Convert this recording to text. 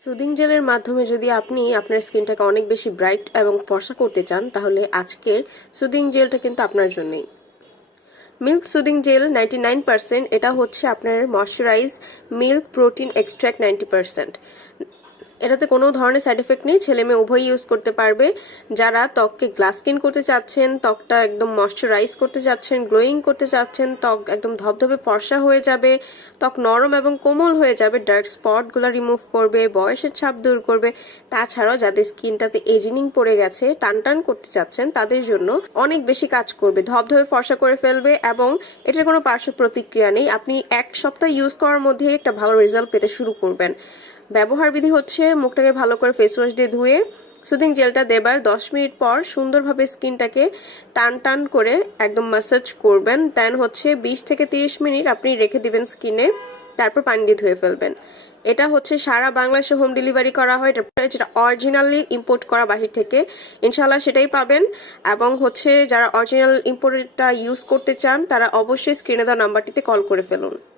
Soothing জেলের মাধ্যমে যদি আপনি আপনার স্কিনটাকে অনেক বেশি ব্রাইট এবং ফর্সা করতে চান তাহলে আজকের সুদিং জেলটা কিন্তু আপনার জন্যই। মিল্ক সুদিং জেল 99%, এটা হচ্ছে আপনার ময়শ্চারাইজ মিল্ক প্রোটিন এক্সট্র্যাক্ট 90%। এটাতে কোনো ধরনের সাইড এফেক্ট নেই, ছেলে মেয়ে উভয়ই ইউজ করতে পারবে। যারা ত্বককে গ্লাস স্কিন করতে চাচ্ছেন, ত্বকটা একদম ময়শ্চারাইজ করতে চাচ্ছেন, গ্লোয়িং করতে চাচ্ছেন, ত্বক একদম ধবধবে ফর্সা হয়ে যাবে, ত্বক নরম এবং কোমল হয়ে যাবে, ডার্ক স্পটগুলো রিমুভ করবে, বয়সের ছাপ দূর করবে, তাছাড়াও যাদের স্কিনটাতে এজিনিং পড়ে গেছে, টান টান করতে চাচ্ছেন তাদের জন্য অনেক বেশি কাজ করবে, ধবধবে ফর্সা করে ফেলবে এবং এটার কোনো পার্শ্ব প্রতিক্রিয়া নেই। আপনি এক সপ্তাহ ইউজ করার মধ্যে একটা ভালো রেজাল্ট পেতে শুরু করবেন। ব্যবহার বিধি হচ্ছে মুখটাকে ভালো করে ফেস ওয়াশ দিয়ে ধুয়ে সুদিং জেলটা দেবার 10 মিনিট পর সুন্দরভাবে স্কিনটাকে টান টান করে একদম ম্যাসাজ করবেন। দেন হচ্ছে 20 থেকে 30 মিনিট আপনি রেখে দিবেন স্কিনে, তারপর পানি দিয়ে ধুয়ে ফেলবেন। এটা হচ্ছে সারা বাংলাদেশে হোম ডেলিভারি করা হয়, যেটা অরিজিনালি ইম্পোর্ট করা বাহির থেকে, ইনশাল্লাহ সেটাই পাবেন। এবং হচ্ছে যারা অরিজিনাল ইম্পোর্টেডটা ইউজ করতে চান তারা অবশ্যই স্ক্রিনে দেওয়া নাম্বারটিতে কল করে ফেলুন।